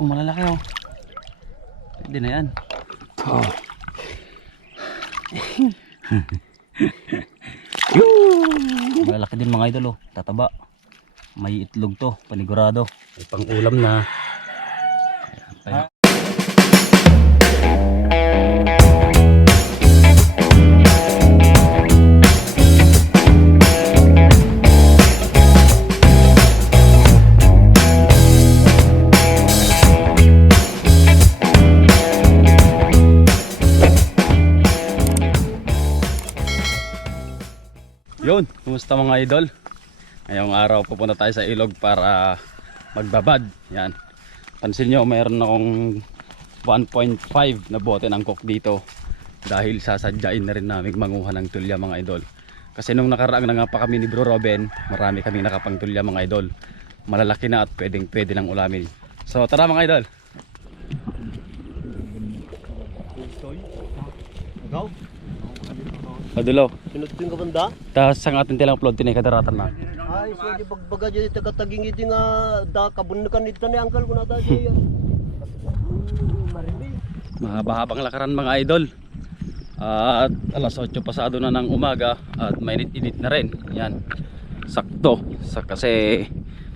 Oh, malalaki oh. Pwede na yan. Oh. Malalaki din mga idol oh. Tataba. May itlog to. Panigurado. May pang ulam na. Yun, kumusta mga idol? Ngayong araw pupunta tayo sa ilog para magbabad. Yan. Pansin nyo, mayroon akong 1.5 na bote ng cook dito. Dahil sasadyain na rin namin manguha ng tulya mga idol. Kasi nung nakaraang na nga pa kami ni Bro Robin, marami kaming nakapang tulya mga idol. Malalaki na at pwedeng pwede ng ulamin. So tara mga idol. Ikaw? Padulo. Sinutin ka banda? Tapos ang ating tilang upload tinay kadaratan na. Ay, so di pagbaga dyan tagataging iti nga da kabunnakan ito ni angkal ko na. Maribi. Mahaba-habang lakaran mga idol. At alas 8 pasado na ng umaga at mainit-init na rin. Yan. Sakto. Sa kasi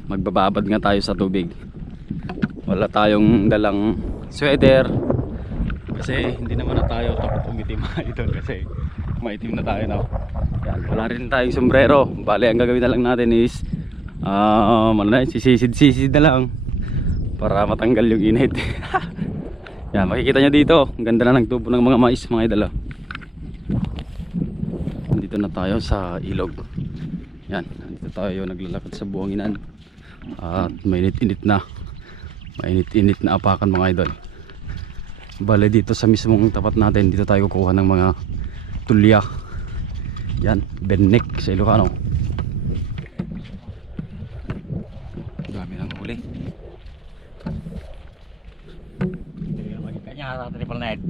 magbababad nga tayo sa tubig. Wala tayong dalang sweater. Kasi hindi naman na tayo takot umitim mga idol kasi maitim na tayo na. Yan. Wala rin tayong sombrero. Bale ang gagawin na lang natin is um, ano na, yun, sisid-sisid na lang para matanggal yung init. Yan, makikita nyo dito. Ang ganda na ng tubo ng mga mais, mga idol. oh. Nandito na tayo sa ilog. Yan, nandito tayo naglalakad sa buhanginan. At mainit-init na. Mainit-init na apakan mga idol. Bale dito sa mismong tapat natin, dito tayo kukuha ng mga tulya. Yan, bennek sa Ilocano. Dami ng huli. Kanya sa triple net.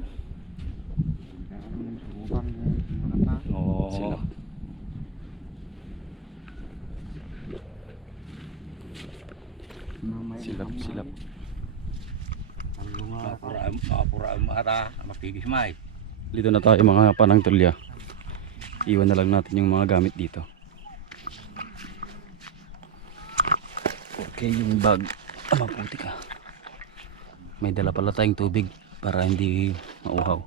Oo. Silap, silap. Mapura mapura mara matigis mai. Dito na tayo mga panang tulya. Iwan na lang natin yung mga gamit dito. Okay, yung bag. Ah, maputi ka. May dala pala tayong tubig para hindi mauhaw.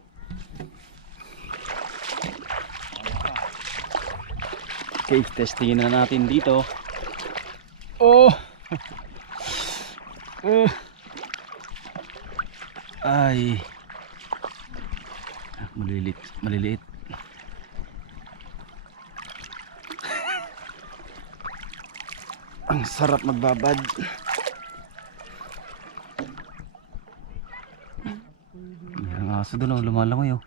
Okay, testingin na natin dito. Oh! oh! Ay! Ah, Maliliit, maliliit. Ang sarap magbabad. Ang aso doon, oh, lumalangoy oh.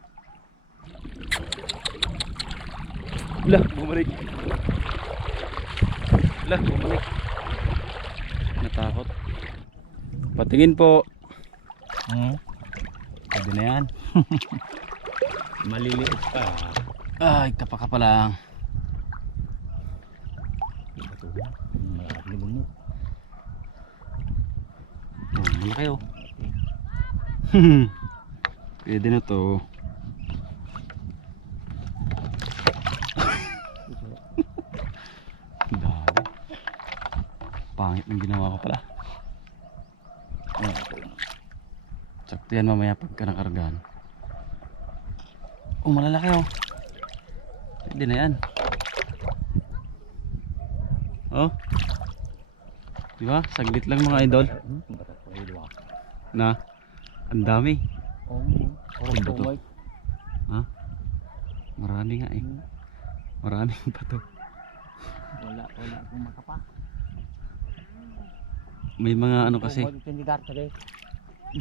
Wala, bumalik. Wala, bumalik. Natakot. Patingin po. Hmm. Pwede na yan. Maliliit pa. Ay, kapaka pa lang. Malaki mo. Oh, malaki oh. Pwede na to. Dami. Pangit ng ginawa ko pala. Sakto yan mamaya pagka nakargaan. Oh, malalaki oh. Pwede na yan. Oh. Di ba? Saglit lang mga idol. Na. Ang dami. Oh, Ano ba to? Ha? Marami nga eh. Marami pa to. Wala wala akong makapa. May mga ano kasi.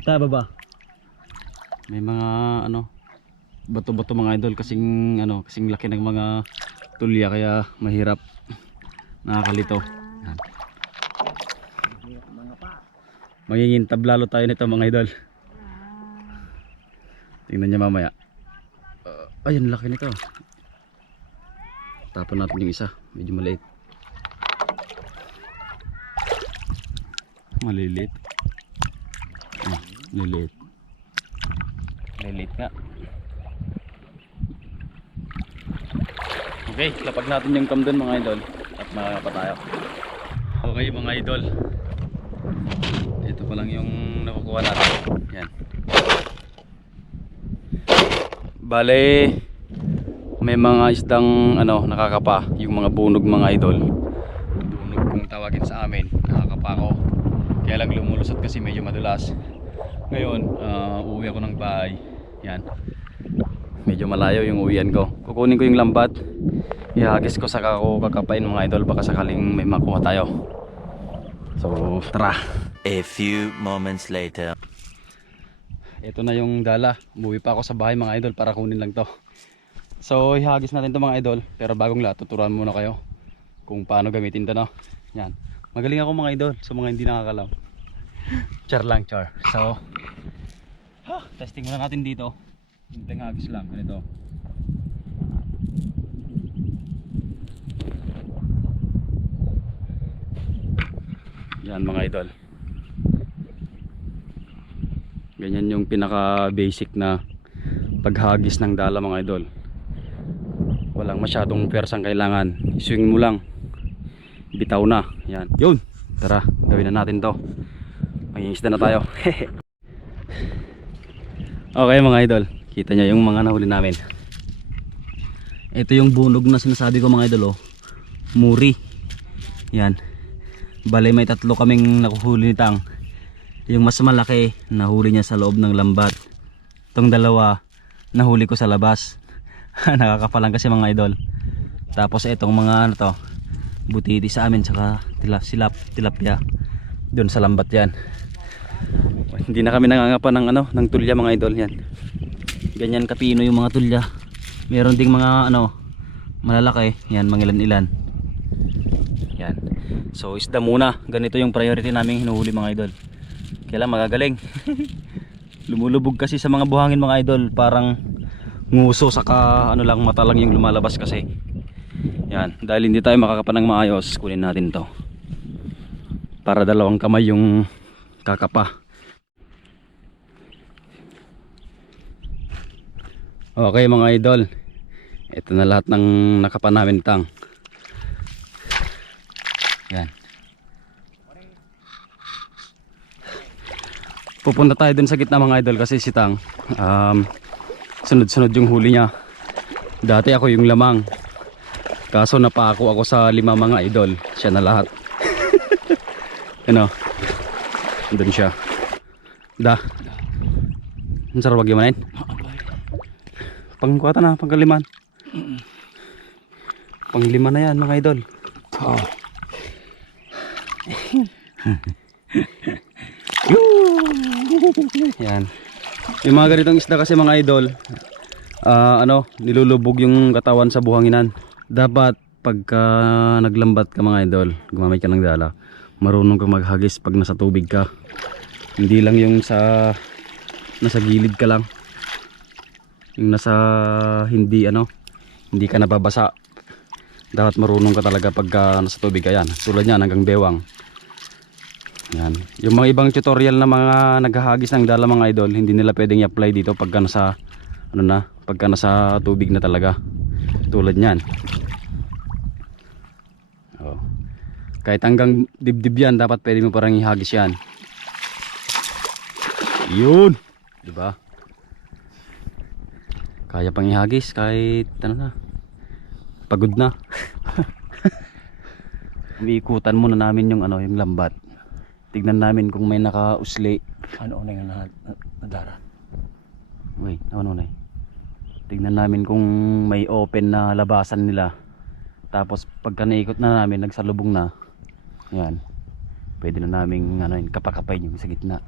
Taba ba? May mga ano bato-bato mga idol kasing ano kasing laki ng mga tulya kaya mahirap nakakalito. Yan. Magiging tablalo tayo nito mga idol. Tingnan niya mamaya. Uh, ayun laki nito. Tapon natin yung isa. Medyo maliit. Maliliit. Lilit. Lilit nga. Okay, lapag natin yung cam dun mga idol at makakapa tayo. Okay mga idol. Ito pa lang yung nakukuha natin. Yan. Bale, may mga isdang ano nakakapa, yung mga bunog mga idol. Bunog kung tawagin sa amin, nakakapa ko. Kaya lang lumulusot kasi medyo madulas. Ngayon, ah, uwi ako ng bahay. Yan. Medyo malayo yung uwian ko. Kukunin ko yung lambat. Ihagis ko sa ako kakapain mga idol baka sakaling may makuha tayo. So, tara. A few moments later. Ito na yung dala. Umuwi pa ako sa bahay mga idol para kunin lang to. So, ihagis natin to mga idol. Pero bagong lahat, tuturuan muna kayo kung paano gamitin to no. Yan. Magaling ako mga idol sa mga hindi nakakalam. char lang, char. So, ha, testing muna natin dito. Simpleng hagis lang. Ganito. Yan mga idol. Ganyan yung pinaka basic na paghagis ng dala mga idol. Walang masyadong persang kailangan. Swing mo lang. Bitaw na. Yan. Yun. Tara, gawin na natin to. Mangingisda na tayo. okay mga idol. Kita nyo yung mga nahuli namin. Ito yung bunog na sinasabi ko mga idol oh. Muri. Yan. Bale may tatlo kaming nakuhuli ni Tang. Yung mas malaki, nahuli niya sa loob ng lambat. Itong dalawa, nahuli ko sa labas. Nakakapalang kasi mga idol. Tapos itong mga ano to, butiti sa amin saka tilap, silap, tilapia. Doon sa lambat yan. Hindi na kami nangangapa ng ano, ng tulya mga idol yan. Ganyan kapino yung mga tulya. Meron ding mga ano, malalaki. Yan, mangilan-ilan. Yan. So isda muna. Ganito yung priority namin hinuhuli mga idol. Kailan magagaling. Lumulubog kasi sa mga buhangin mga idol, parang nguso saka ano lang mata lang yung lumalabas kasi. Yan, dahil hindi tayo makakapa ng maayos, kunin natin 'to. Para dalawang kamay yung kakapa. Okay mga idol. Ito na lahat ng nakapa namin tang. Yan. pupunta tayo dun sa gitna mga idol kasi si Tang um, sunod-sunod yung huli niya. Dati ako yung lamang. Kaso napako ako sa lima mga idol. Siya na lahat. Ano? Dun siya. Da. Ang sarap magyamanin pangkuwata na pangkaliman panglima na yan mga idol oh. Yan. Yung mga ganitong isda kasi mga idol, ah, ano, nilulubog yung katawan sa buhanginan. Dapat pagka naglambat ka mga idol, gumamit ka ng dala, marunong kang maghagis pag nasa tubig ka. Hindi lang yung sa nasa gilid ka lang. Yung nasa hindi ano, hindi ka nababasa. Dapat marunong ka talaga pagka nasa tubig ka yan. Tulad yan hanggang bewang. Yan. Yung mga ibang tutorial na mga naghahagis ng dala mga idol, hindi nila pwedeng i-apply dito pagka nasa ano na, pagka nasa tubig na talaga. Tulad niyan. Oh. Kahit hanggang dibdib yan, dapat pwede mo parang ihagis yan. Yun. 'Di ba? Kaya pang ihagis kahit ano na. Pagod na. Umiikutan muna namin yung ano, yung lambat. Tignan namin kung may nakausli. Ano na yung nadara? Wait, ano na Tignan namin kung may open na labasan nila. Tapos pagka naikot na namin, nagsalubong na. Yan. Pwede na namin ano, yun, kapakapay yung sa gitna.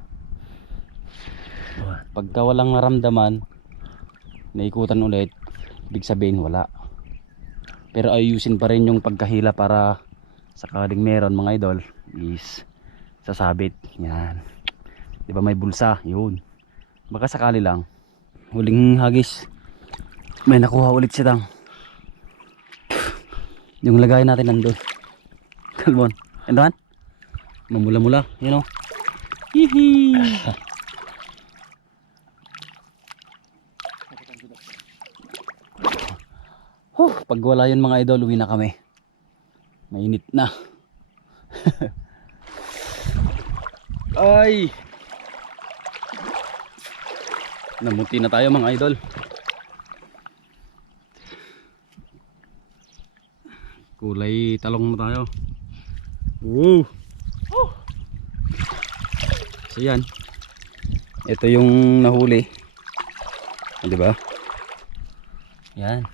Pagka walang naramdaman, naikutan ulit, big sabihin wala. Pero ayusin pa rin yung pagkahila para sakaling meron mga idol is sasabit. Yan. 'Di ba may bulsa? 'Yun. Baka sakali lang. Huling hagis. May nakuha ulit si Tang. Yung lagay natin nandun. Kalmon. Andoan? Mamula-mula. Yun o. Hihi. Pag wala yun mga idol, uwi na kami. Mainit na. Ay! Namuti na tayo mga idol. Kulay talong na tayo. Woo! So yan. Ito yung nahuli. Ah, Di ba? Yan.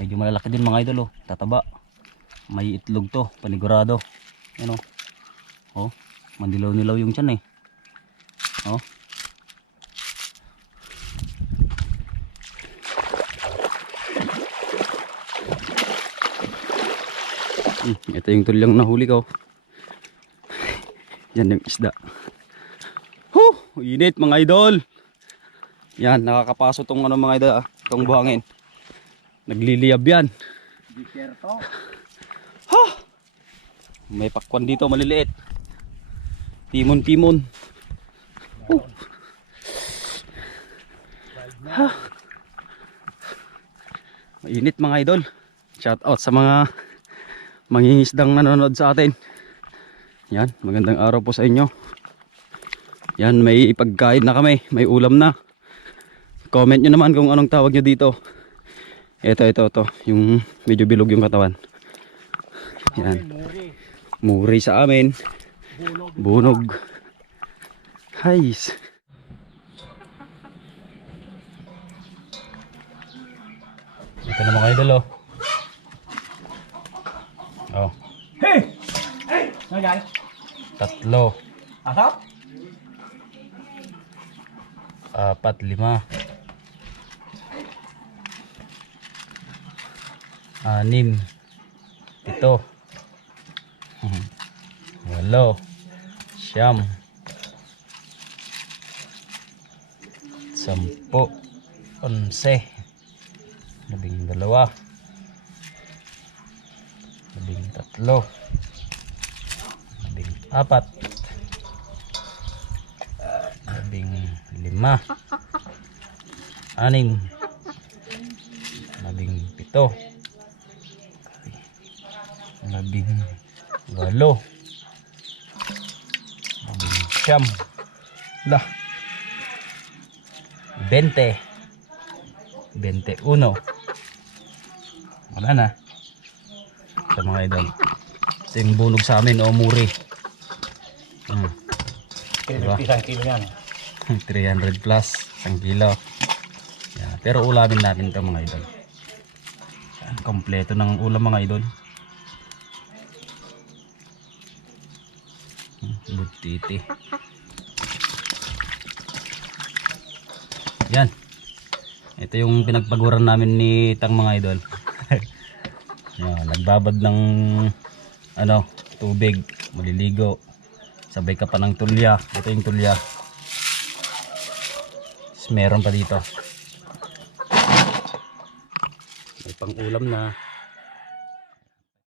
Medyo malalaki din mga idol oh. Tataba. May itlog to, panigurado. Ano? Oh, mandilaw-nilaw yung tiyan eh. Oh. Hmm, ito yung tulyang nahuli ko. Yan yung isda. Huh! Init mga idol. Yan, nakakapaso tong ano mga idol ah. Tong buhangin. Nagliliyab yan. Ha! May pakwan dito maliliit. Timon timon. Huh. Ha! Mainit mga idol. Shout out sa mga mangingisdang nanonood sa atin. Yan, magandang araw po sa inyo. Yan, may pagkain na kami, may ulam na. Comment nyo naman kung anong tawag nyo dito. Ito, ito, ito. Yung medyo bilog yung katawan. Yan. Muri sa amin. Bunog. Hays. Ito na mga idol oh. Oh. Ano yan? Tatlo. Asap? apat, lima, anim, pito, walo, siyam, sampo, onse, labing dalawa, labing tatlo, labing apat, labing lima, anim, labing pito, labing walo, labing siyam, lah, bente, bente uno, wala na, sa mga idol. Ito yung bunog sa amin o muri. Hmm. Diba? Isang kilo yan. 300 plus, 1 kilo. Yeah, pero ulamin natin ito mga idol. Kompleto ng ulam mga idol. Butiti. Yan. Ito yung pinagpaguran namin ni Tang mga idol. Yan, nagbabad ng ano, tubig, maliligo. Sabay ka pa ng tulya. Ito yung tulya. Meron pa dito. May pang ulam na.